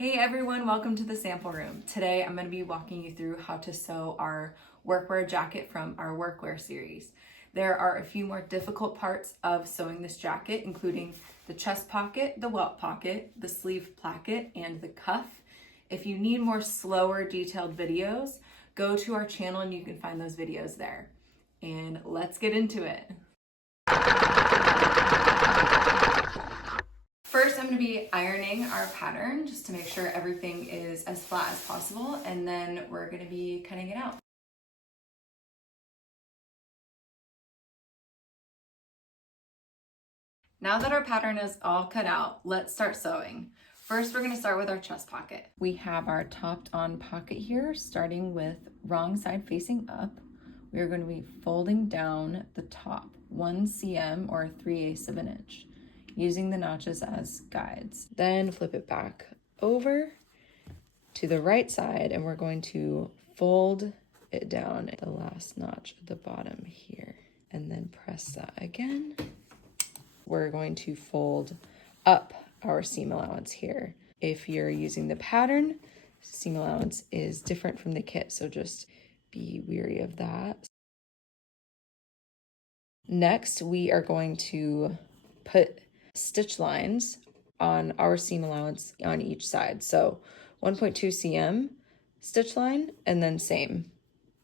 Hey everyone, welcome to the sample room. Today I'm going to be walking you through how to sew our workwear jacket from our workwear series. There are a few more difficult parts of sewing this jacket, including the chest pocket, the welt pocket, the sleeve placket, and the cuff. If you need more slower, detailed videos, go to our channel and you can find those videos there. And let's get into it. First, I'm going to be ironing our pattern just to make sure everything is as flat as possible, and then we're going to be cutting it out. Now that our pattern is all cut out, let's start sewing. First, we're going to start with our chest pocket. We have our topped on pocket here, starting with wrong side facing up. We are going to be folding down the top 1 cm or 3/8 of an inch, using the notches as guides. Then flip it back over to the right side and we're going to fold it down the last notch at the bottom here and then press that again. We're going to fold up our seam allowance here. If you're using the pattern, seam allowance is different from the kit, so just be wary of that. Next, we are going to put stitch lines on our seam allowance on each side. So 1.2 cm stitch line, and then same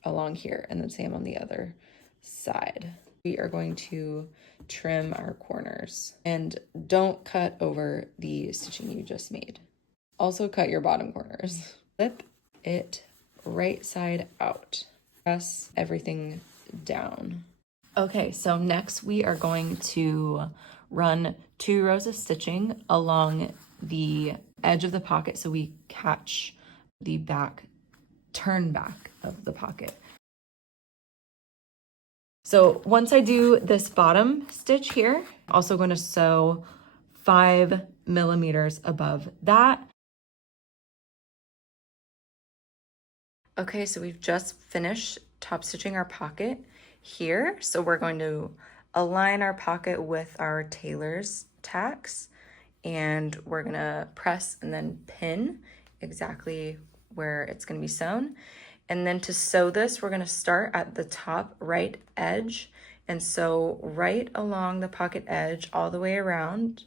along here, and then same on the other side. We are going to trim our corners, and don't cut over the stitching you just made. Also cut your bottom corners. Flip it right side out. Press everything down. Okay, so next we are going to run 2 rows of stitching along the edge of the pocket so we catch the turn back of the pocket. So once I do this bottom stitch here, I'm also going to sew 5 millimeters above that. Okay, so we've just finished top stitching our pocket here. So we're going to align our pocket with our tailor's tacks, and we're gonna press and then pin exactly where it's gonna be sewn. And then to sew this, we're gonna start at the top right edge and sew right along the pocket edge all the way around,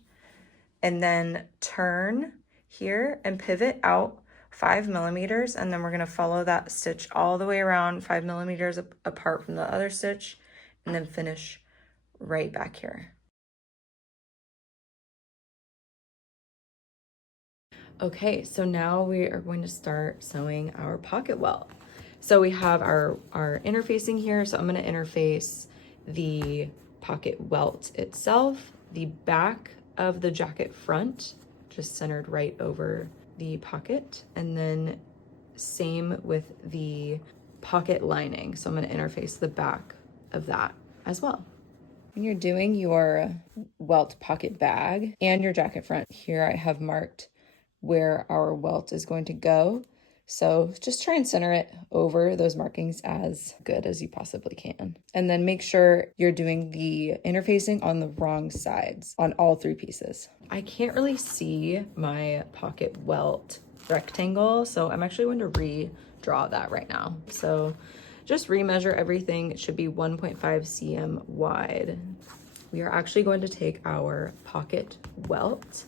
and then turn here and pivot out 5 millimeters, and then we're going to follow that stitch all the way around 5 millimeters apart from the other stitch, and then finish right back here. Okay, so now we are going to start sewing our pocket welt. So we have our interfacing here, so I'm going to interface the pocket welt itself, the back of the jacket front, just centered right over the pocket, and then same with the pocket lining. So I'm going to interface the back of that as well. When you're doing your welt pocket bag and your jacket front, here I have marked where our welt is going to go. So just try and center it over those markings as good as you possibly can. And then make sure you're doing the interfacing on the wrong sides on all 3 pieces. I can't really see my pocket welt rectangle, so I'm actually going to redraw that right now. So just remeasure everything. It should be 1.5 cm wide. We are actually going to take our pocket welt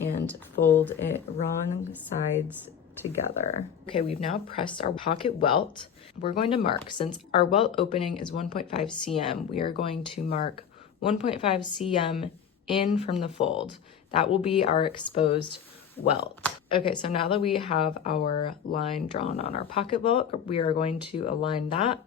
and fold it wrong sides together. Okay, we've now pressed our pocket welt. We're going to mark, since our welt opening is 1.5 cm, we are going to mark 1.5 cm in from the fold. That will be our exposed welt. Okay, so now that we have our line drawn on our pocket welt, we are going to align that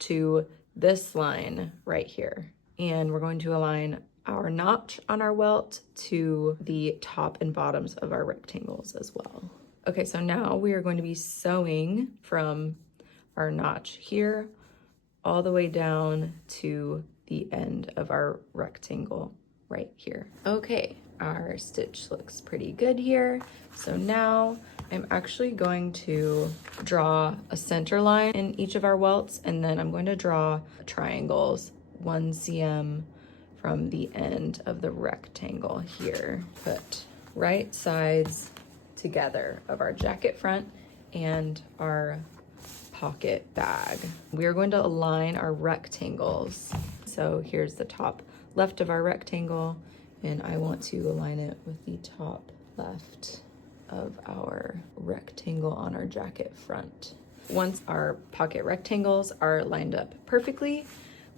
to this line right here. And we're going to align our notch on our welt to the top and bottoms of our rectangles as well. Okay, so now we are going to be sewing from our notch here all the way down to the end of our rectangle right here. Okay, our stitch looks pretty good here. So now I'm actually going to draw a center line in each of our welts, and then I'm going to draw triangles 1 cm from the end of the rectangle here. Put right sides together of our jacket front and our pocket bag. We are going to align our rectangles. So here's the top left of our rectangle, and I want to align it with the top left of our rectangle on our jacket front. Once our pocket rectangles are lined up perfectly,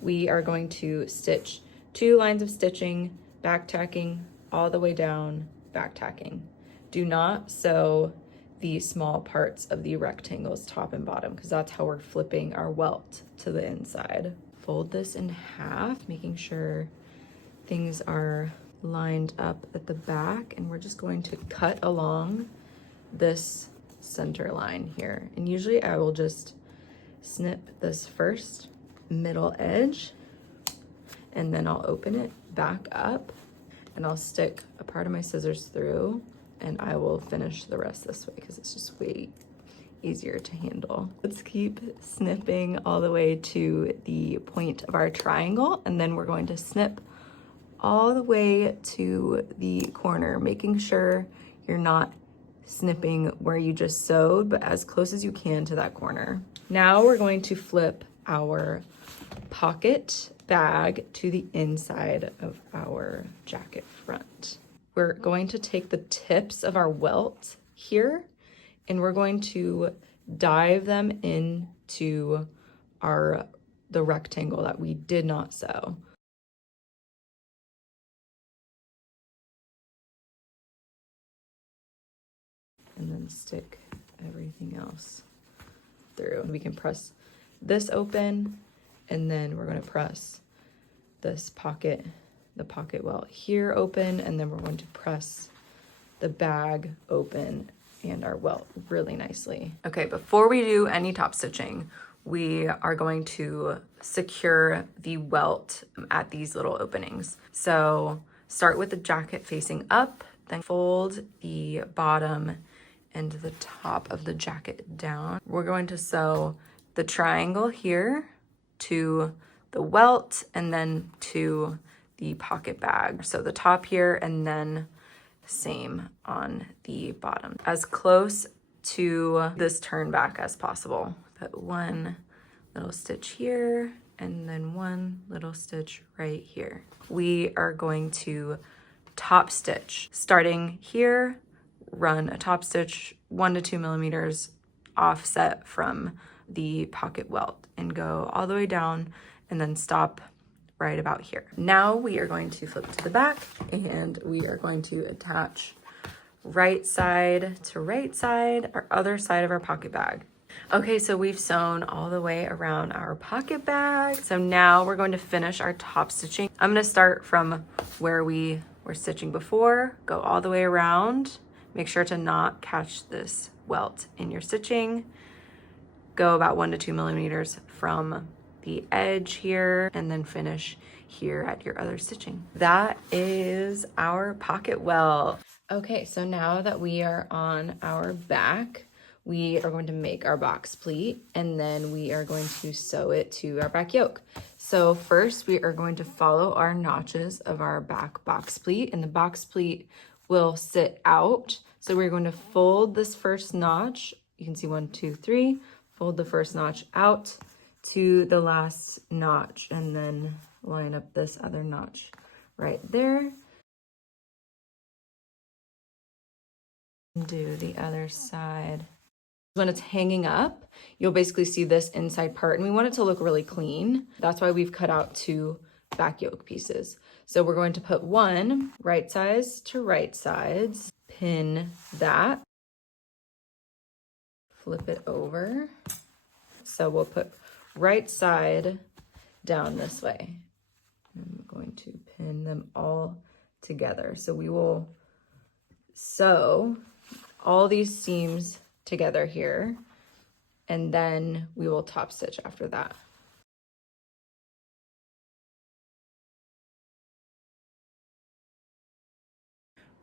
we are going to stitch 2 lines of stitching, back tacking all the way down, back tacking. Do not sew the small parts of the rectangles top and bottom, because that's how we're flipping our welt to the inside. Fold this in half, making sure things are lined up at the back, and we're just going to cut along this center line here. And usually I will just snip this first middle edge, and then I'll open it back up, and I'll stick a part of my scissors through, and I will finish the rest this way because it's just way easier to handle. Let's keep snipping all the way to the point of our triangle, and then we're going to snip all the way to the corner, making sure you're not snipping where you just sewed, but as close as you can to that corner. Now we're going to flip our pocket bag to the inside of our jacket front. We're going to take the tips of our welt here, and we're going to dive them into the rectangle that we did not sew. And then stick everything else through. We can press this open, and then we're going to press this the pocket welt here open, and then we're going to press the bag open and our welt really nicely. Okay, before we do any top stitching, we are going to secure the welt at these little openings. So start with the jacket facing up, then fold the bottom and the top of the jacket down. We're going to sew the triangle here to the welt and then to the pocket bag. So the top here, and then same on the bottom. As close to this turn back as possible. Put 1 little stitch here and then 1 little stitch right here. We are going to top stitch. Starting here, run a top stitch 1 to 2 millimeters offset from the pocket welt and go all the way down and then stop right about here. Now we are going to flip to the back, and we are going to attach right side to right side, our other side of our pocket bag. Okay, so we've sewn all the way around our pocket bag. So now we're going to finish our top stitching. I'm going to start from where we were stitching before, go all the way around. Make sure to not catch this welt in your stitching. Go about 1 to 2 millimeters from the edge here, and then finish here at your other stitching. That is our pocket welt. Okay, so now that we are on our back, we are going to make our box pleat, and then we are going to sew it to our back yoke. So first we are going to follow our notches of our back box pleat, and the box pleat will sit out. So we're going to fold this first notch. You can see 1, 2, 3, fold the first notch out to the last notch, and then line up this other notch right there. Do the other side. When it's hanging up, you'll basically see this inside part, and we want it to look really clean. That's why we've cut out 2 back yoke pieces. So we're going to put 1 right sides to right sides, pin that, flip it over. So we'll put right side down this way. I'm going to pin them all together. So we will sew all these seams together here, and then we will top stitch after that.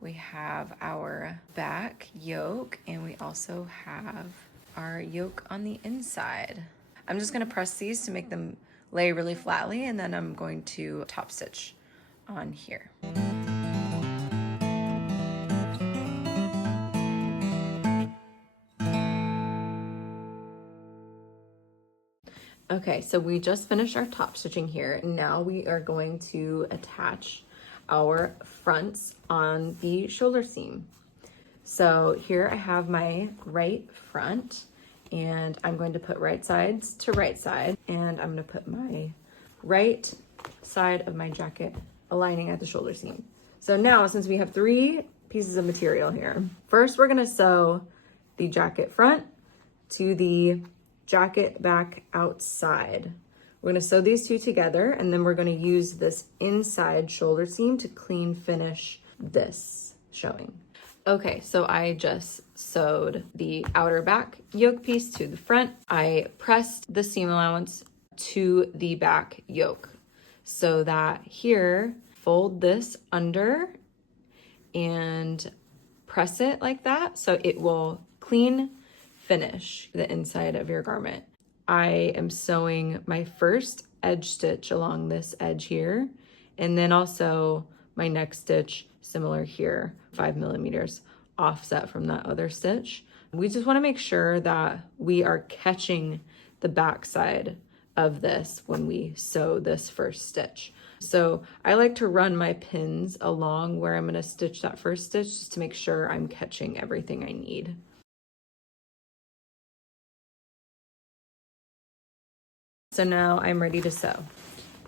We have our back yoke, and we also have our yoke on the inside. I'm just gonna press these to make them lay really flatly, and then I'm going to top stitch on here. Okay, so we just finished our top stitching here. Now we are going to attach our fronts on the shoulder seam. So here I have my right front, and I'm going to put right sides to right side, and I'm going to put my right side of my jacket aligning at the shoulder seam. So now, since we have 3 pieces of material here, first we're going to sew the jacket front to the jacket back outside. We're going to sew these 2 together, and then we're going to use this inside shoulder seam to clean finish this showing. Okay, so I just sewed the outer back yoke piece to the front. I pressed the seam allowance to the back yoke so that here, fold this under and press it like that so it will clean finish the inside of your garment. I am sewing my first edge stitch along this edge here, and then also my next stitch similar here, 5 millimeters offset from that other stitch. We just want to make sure that we are catching the back side of this when we sew this first stitch. So I like to run my pins along where I'm going to stitch that first stitch just to make sure I'm catching everything I need. So now I'm ready to sew.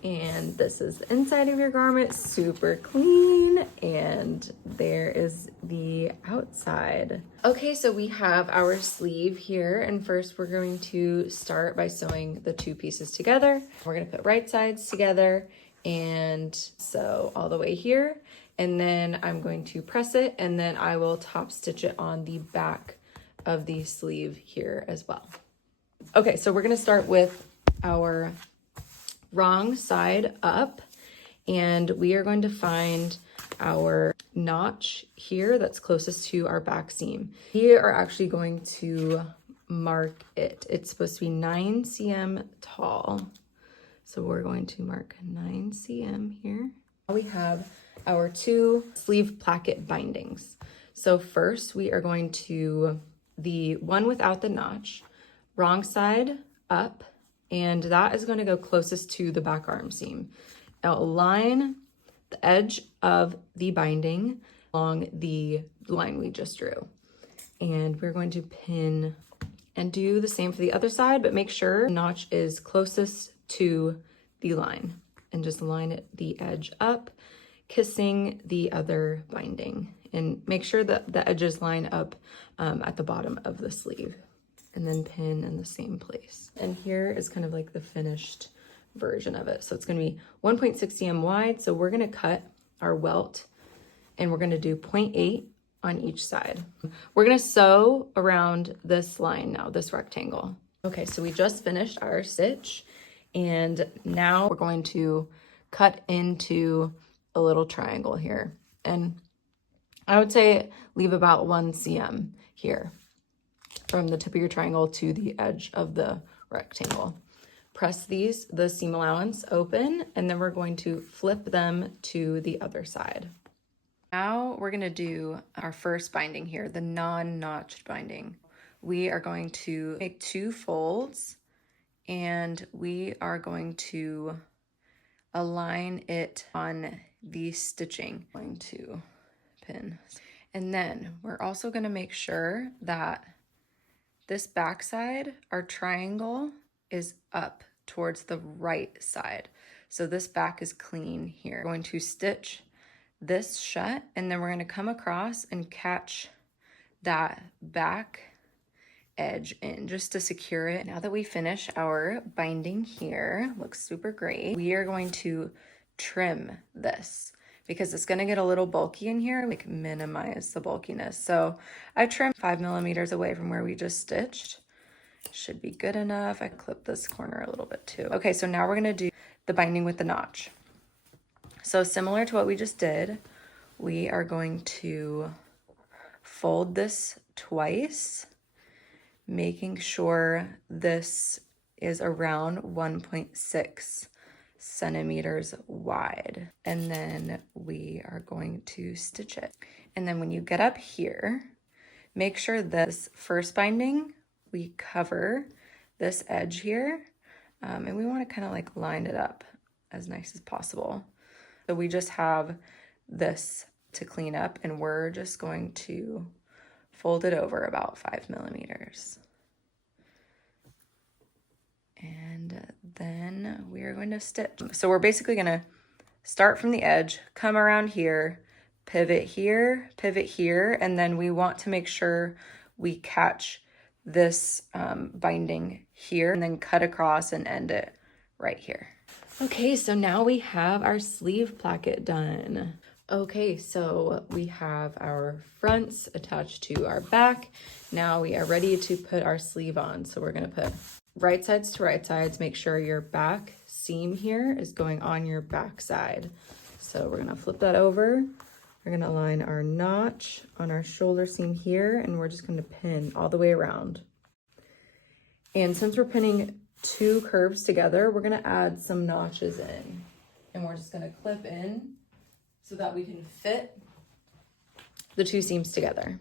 And this is the inside of your garment, super clean, and there is the outside. Okay, so we have our sleeve here, and first we're going to start by sewing the 2 pieces together. We're gonna put right sides together and sew all the way here, and then I'm going to press it, and then I will top stitch it on the back of the sleeve here as well. Okay, so we're gonna start with our wrong side up, and we are going to find our notch here that's closest to our back seam. We are actually going to mark it. It's supposed to be 9 cm tall, so we're going to mark 9 cm here. We have our 2 sleeve placket bindings. So first we are going to, the one without the notch, wrong side up, and that is going to go closest to the back arm seam. Now align the edge of the binding along the line we just drew. And we're going to pin and do the same for the other side, but make sure the notch is closest to the line and just line it, the edge up, kissing the other binding, and make sure that the edges line up at the bottom of the sleeve, and then pin in the same place. And here is kind of like the finished version of it. So it's gonna be 1.6 cm wide. So we're gonna cut our welt, and we're gonna do 0.8 on each side. We're gonna sew around this line now, this rectangle. Okay, so we just finished our stitch, and now we're going to cut into a little triangle here. And I would say leave about 1 cm here from the tip of your triangle to the edge of the rectangle. Press these, the seam allowance, open, and then we're going to flip them to the other side. Now we're gonna do our first binding here, the non-notched binding. We are going to make 2 folds, and we are going to align it on the stitching. I'm going to pin. And then we're also gonna make sure that this back side, our triangle, is up towards the right side. So this back is clean here. We're going to stitch this shut, and then we're going to come across and catch that back edge in just to secure it. Now that we finish our binding here, looks super great, we are going to trim this because it's going to get a little bulky in here, like minimize the bulkiness. So I trimmed 5 millimeters away from where we just stitched. Should be good enough. I clipped this corner a little bit too. Okay, so now we're going to do the binding with the notch. So similar to what we just did, we are going to fold this twice, making sure this is around 1.6 centimeters wide, and then we are going to stitch it. And then when you get up here, make sure this first binding, we cover this edge here And we want to kind of like line it up as nice as possible. So we just have this to clean up, and we're just going to fold it over about 5 millimeters. And then we are going to stitch. So we're basically going to start from the edge, come around here, pivot here, and then we want to make sure we catch this binding here and then cut across and end it right here. Okay, so now we have our sleeve placket done. Okay, so we have our fronts attached to our back. Now we are ready to put our sleeve on. So we're gonna put right sides to right sides. Make sure your back seam here is going on your back side. So we're gonna flip that over. We're gonna line our notch on our shoulder seam here, and we're just gonna pin all the way around. And since we're pinning two curves together, we're gonna add some notches in. And we're just gonna clip in so that we can fit the two seams together.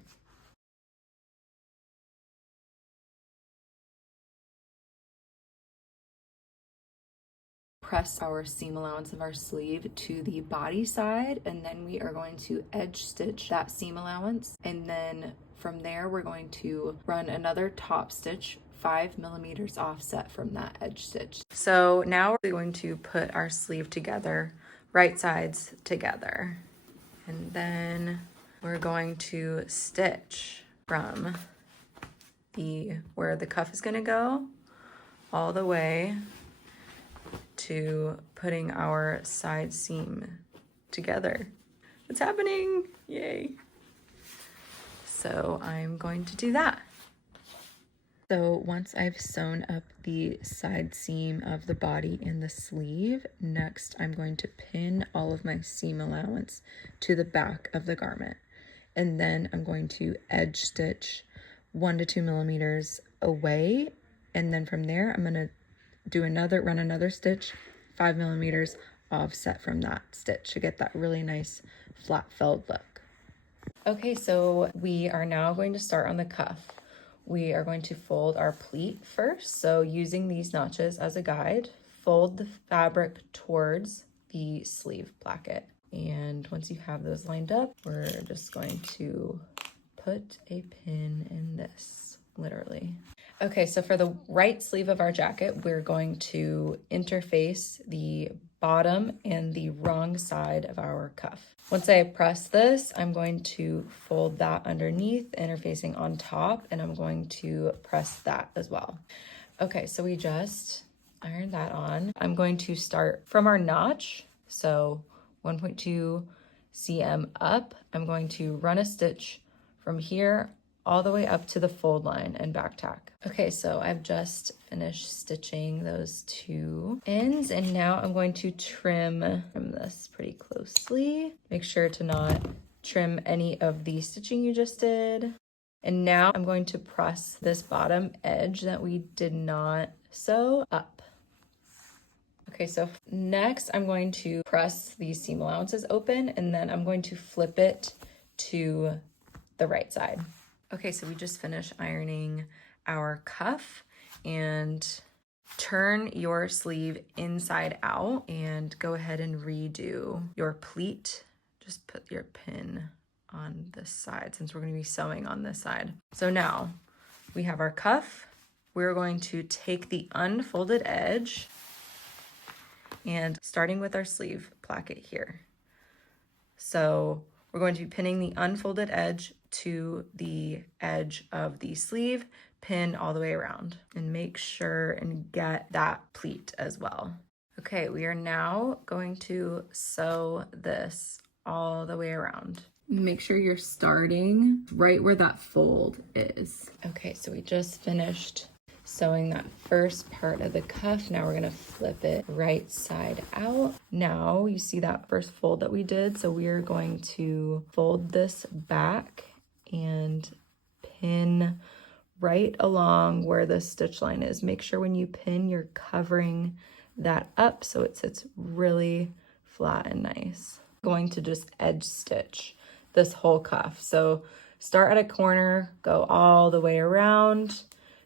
Press our seam allowance of our sleeve to the body side, and then we are going to edge stitch that seam allowance. And then from there, we're going to run another top stitch 5 millimeters offset from that edge stitch. So now we're going to put our sleeve together, right sides together. And then we're going to stitch from where the cuff is gonna go all the way to putting our side seam together. It's happening, yay. So I'm going to do that. So once I've sewn up the side seam of the body and the sleeve, next I'm going to pin all of my seam allowance to the back of the garment. And then I'm going to edge stitch 1 to 2 millimeters away. And then from there, I'm gonna run another stitch, 5 millimeters offset from that stitch to get that really nice flat felled look. Okay, so we are now going to start on the cuff. We are going to fold our pleat first. So using these notches as a guide, fold the fabric towards the sleeve placket. And once you have those lined up, we're just going to put a pin in this, literally. Okay, so for the right sleeve of our jacket, we're going to interface the bottom and the wrong side of our cuff. Once I press this, I'm going to fold that underneath, interfacing on top, and I'm going to press that as well. Okay, so we just ironed that on. I'm going to start from our notch, so 1.2 cm up. I'm going to run a stitch from here all the way up to the fold line and back tack. Okay, so I've just finished stitching those two ends, and now I'm going to trim this pretty closely. Make sure to not trim any of the stitching you just did. And now I'm going to press this bottom edge that we did not sew up. Okay, so next I'm going to press these seam allowances open, and then I'm going to flip it to the right side. Okay, so we just finished ironing our cuff, and turn your sleeve inside out and go ahead and redo your pleat. Just put your pin on this side since we're going to be sewing on this side. So now we have our cuff. We're going to take the unfolded edge and starting with our sleeve placket here. So we're going to be pinning the unfolded edge to the edge of the sleeve, pin all the way around, and make sure and get that pleat as well. Okay, we are now going to sew this all the way around. Make sure you're starting right where that fold is. Okay, so we just finished sewing that first part of the cuff. Now we're gonna flip it right side out. Now you see that first fold that we did, so we are going to fold this back and pin right along where the stitch line is. Make sure when you pin, you're covering that up so it sits really flat and nice. I'm going to just edge stitch this whole cuff. So start at a corner, go all the way around,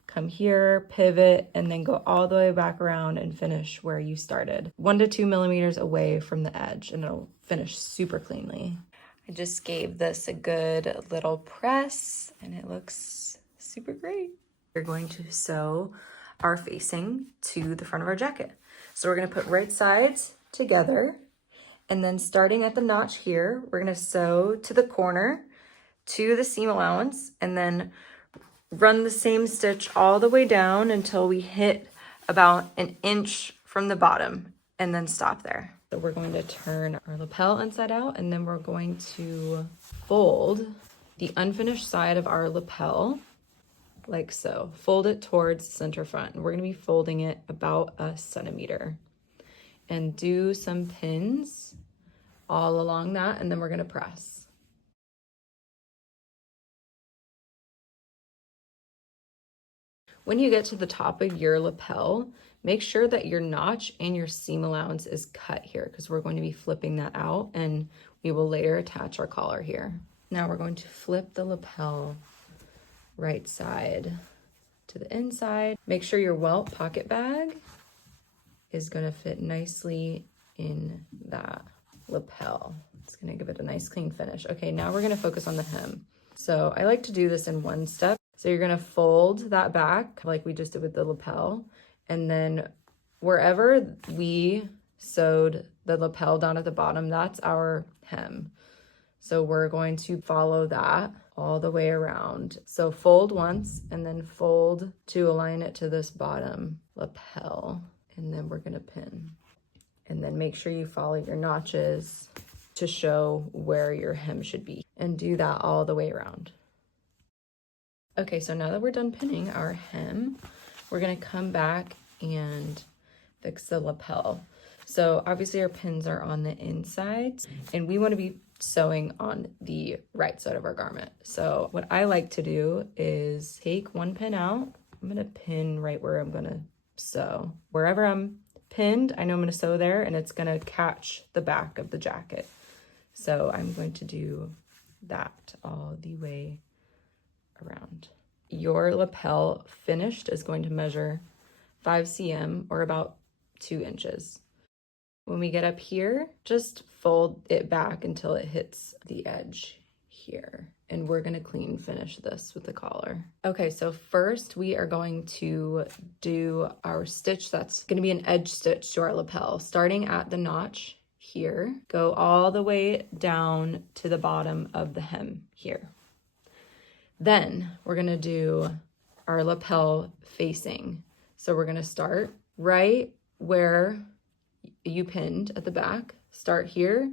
come here, pivot, and then go all the way back around and finish where you started. 1 to 2 millimeters away from the edge, and it'll finish super cleanly. I just gave this a good little press, and it looks super great. We're going to sew our facing to the front of our jacket. So we're gonna put right sides together, and then starting at the notch here, we're gonna sew to the corner, to the seam allowance, and then run the same stitch all the way down until we hit about 1 inch from the bottom, and then stop there. So we're going to turn our lapel inside out, and then we're going to fold the unfinished side of our lapel like so. Fold it towards the center front, and we're going to be folding it about 1 centimeter. And do some pins all along that, and then we're going to press. When you get to the top of your lapel, make sure that your notch and your seam allowance is cut here, because we're going to be flipping that out, and we will later attach our collar here. Now we're going to flip the lapel right side to the inside. Make sure your welt pocket bag is going to fit nicely in that lapel. It's going to give it a nice clean finish. Okay, now we're going to focus on the hem. So I like to do this in one step. So you're going to fold that back like we just did with the lapel, and then wherever we sewed the lapel down at the bottom, that's our hem. So we're going to follow that all the way around. So fold once, and then fold to align it to this bottom lapel, and then we're going to pin. And then make sure you follow your notches to show where your hem should be, and do that all the way around. Okay, so now that we're done pinning our hem, we're gonna come back and fix the lapel. So obviously our pins are on the inside, and we wanna be sewing on the right side of our garment. So what I like to do is take one pin out. I'm gonna pin right where I'm gonna sew. Wherever I'm pinned, I know I'm gonna sew there, and it's gonna catch the back of the jacket. So I'm going to do that all the way around. Your lapel finished is going to measure 5 cm, or about 2 inches. When we get up here, just fold it back until it hits the edge here. And we're gonna clean finish this with the collar. Okay, so first we are going to do our stitch that's gonna be an edge stitch to our lapel, starting at the notch here, go all the way down to the bottom of the hem here. Then we're gonna do our lapel facing. So we're gonna start right where you pinned at the back. Start here,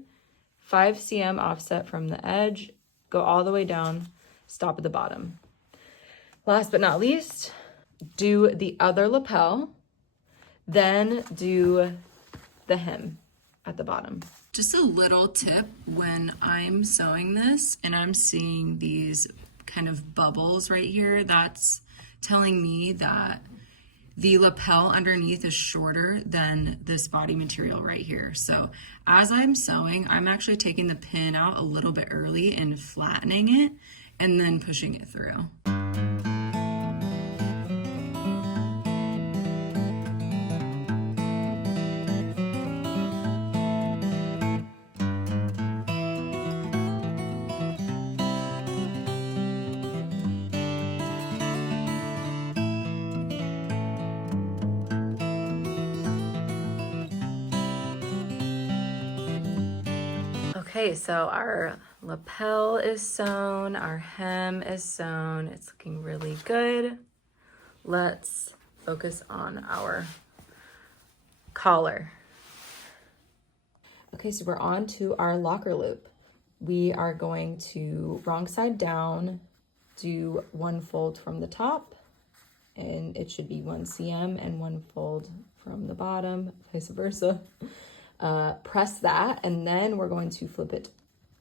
5 cm offset from the edge, go all the way down, stop at the bottom. Last but not least, do the other lapel, then do the hem at the bottom. Just a little tip, when I'm sewing this and I'm seeing these kind of bubbles right here, that's telling me that the lapel underneath is shorter than this body material right here. So as I'm sewing, I'm actually taking the pin out a little bit early and flattening it, and then pushing it through. Okay, so our lapel is sewn, our hem is sewn. It's looking really good. Let's focus on our collar. Okay, so we're on to our locker loop. We are going to wrong side down, do 1 fold from the top, and it should be 1 cm, and 1 fold from the bottom, vice versa. Press that, and then we're going to flip it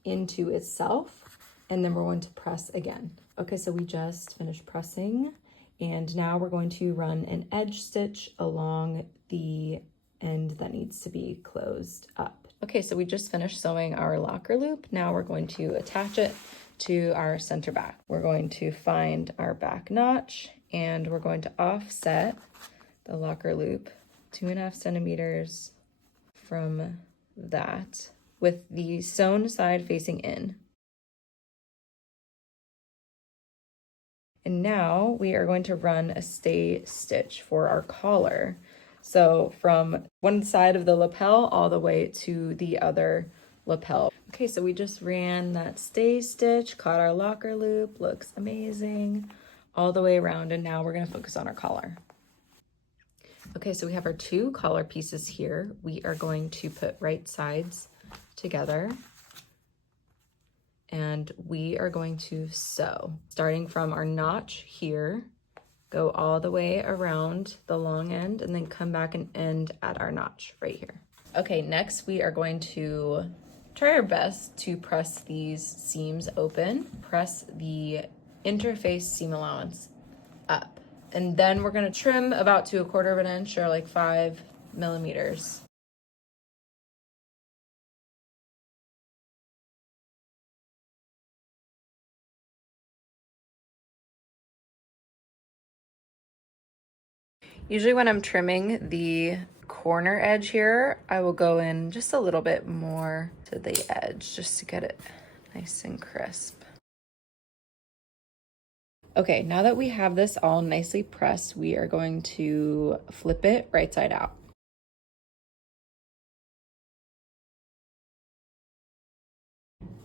into itself, and then we're going to press again. Okay, so we just finished pressing, and now we're going to run an edge stitch along the end that needs to be closed up. Okay, so we just finished sewing our locker loop. Now we're going to attach it to our center back. We're going to find our back notch and we're going to offset the locker loop 2.5 centimeters from that with the sewn side facing in. And now we are going to run a stay stitch for our collar. So from one side of the lapel all the way to the other lapel. Okay, so we just ran that stay stitch, caught our locker loop, looks amazing, all the way around, and now we're gonna focus on our collar. Okay, so we have our 2 collar pieces here. We are going to put right sides together and we are going to sew. Starting from our notch here, go all the way around the long end and then come back and end at our notch right here. Okay, next we are going to try our best to press these seams open. Press the interface seam allowance up. And then we're gonna trim about to 1/4 of an inch or like 5 millimeters. Usually when I'm trimming the corner edge here, I will go in just a little bit more to the edge just to get it nice and crisp. Okay, now that we have this all nicely pressed, we are going to flip it right side out.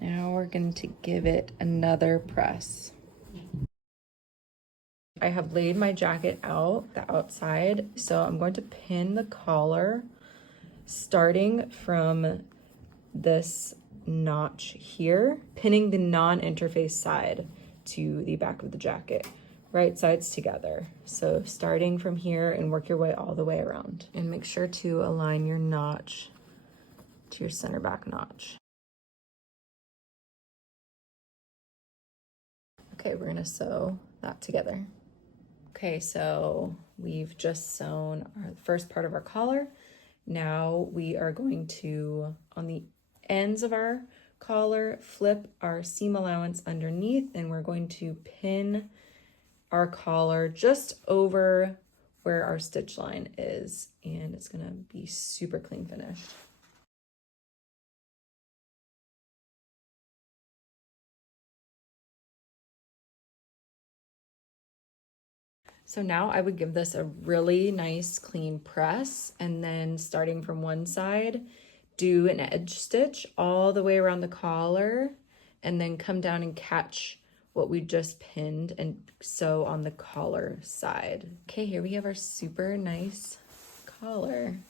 Now we're going to give it another press. I have laid my jacket out the outside, so I'm going to pin the collar starting from this notch here, pinning the non-interface side to the back of the jacket, right sides together. So starting from here and work your way all the way around, and make sure to align your notch to your center back notch. Okay, we're gonna sew that together. Okay, so we've just sewn our first part of our collar. Now we are going to, on the ends of our collar, flip our seam allowance underneath, and we're going to pin our collar just over where our stitch line is, and it's gonna be super clean finished. So now I would give this a really nice clean press, and then starting from one side, do an edge stitch all the way around the collar, and then come down and catch what we just pinned and sew on the collar side. Okay, here we have our super nice collar.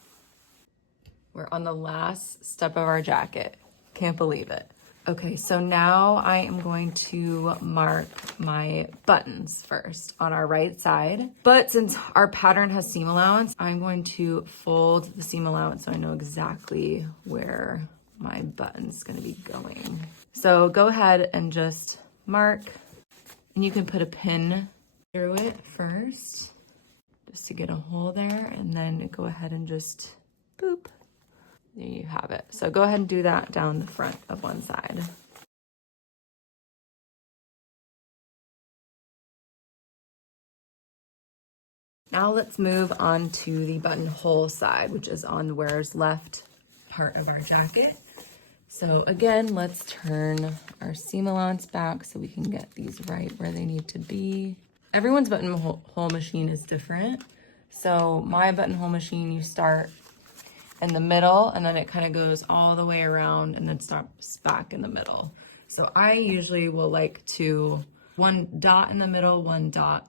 We're on the last step of our jacket. Can't believe it. Okay, so now I am going to mark my buttons first on our right side. But since our pattern has seam allowance, I'm going to fold the seam allowance so I know exactly where my button's gonna be going. So go ahead and just mark, and you can put a pin through it first, just to get a hole there, and then go ahead and just boop. There you have it. So go ahead and do that down the front of one side. Now let's move on to the buttonhole side, which is on the wearer's left part of our jacket. So again, let's turn our seam allowance back so we can get these right where they need to be. Everyone's buttonhole machine is different. So my buttonhole machine, you start in the middle and then it kind of goes all the way around and then stops back in the middle. So I usually will like to one dot in the middle, one dot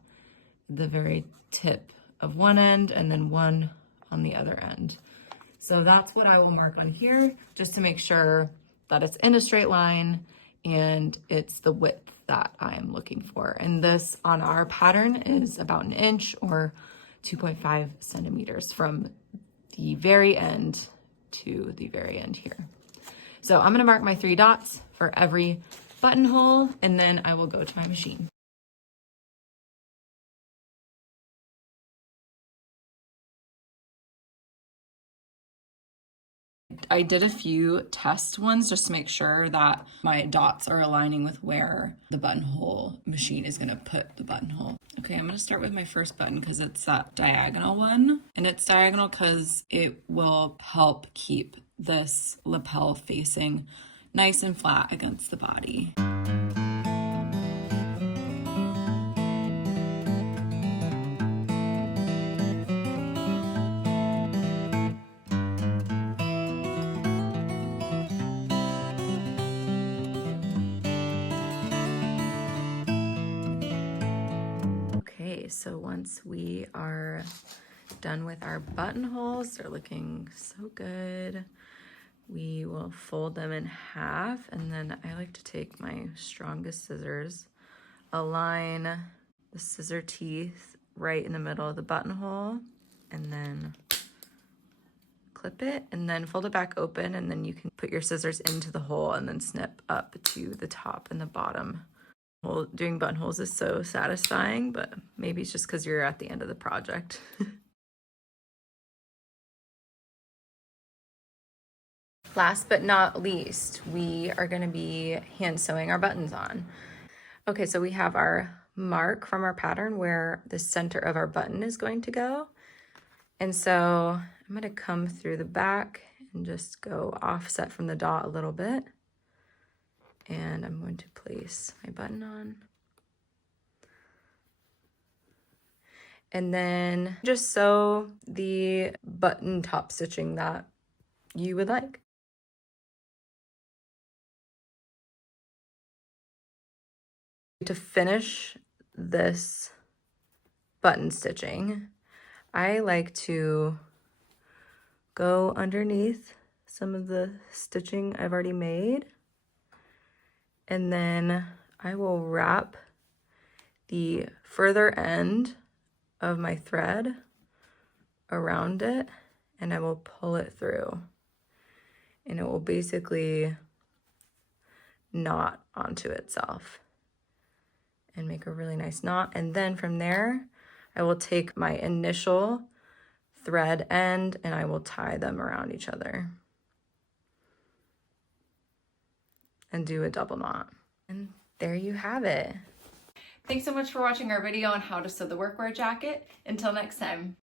at the very tip of one end, and then one on the other end. So that's what I will mark on here, just to make sure that it's in a straight line and it's the width that I am looking for. And this on our pattern is about 1 inch or 2.5 centimeters from the very end to the very end here. So I'm gonna mark my 3 dots for every buttonhole, and then I will go to my machine. I did a few test ones just to make sure that my dots are aligning with where the buttonhole machine is gonna put the buttonhole. Okay, I'm gonna start with my first button because it's that diagonal one. And it's diagonal because it will help keep this lapel facing nice and flat against the body. Okay, so once we are done with our buttonholes, they're looking so good. We will fold them in half, and then I like to take my strongest scissors, align the scissor teeth right in the middle of the buttonhole, and then clip it, and then fold it back open, and then you can put your scissors into the hole and then snip up to the top and the bottom. Well, doing buttonholes is so satisfying, but maybe it's just because you're at the end of the project. Last but not least, we are going to be hand sewing our buttons on. Okay, so we have our mark from our pattern where the center of our button is going to go. And so I'm going to come through the back and just go offset from the dot a little bit. And I'm going to place my button on. And then just sew the button top stitching that you would like. To finish this button stitching, I like to go underneath some of the stitching I've already made, and then I will wrap the further end of my thread around it, and I will pull it through, and it will basically knot onto itself and make a really nice knot. And then from there, I will take my initial thread end and I will tie them around each other and do a double knot. And there you have it. Thanks so much for watching our video on how to sew the workwear jacket. Until next time.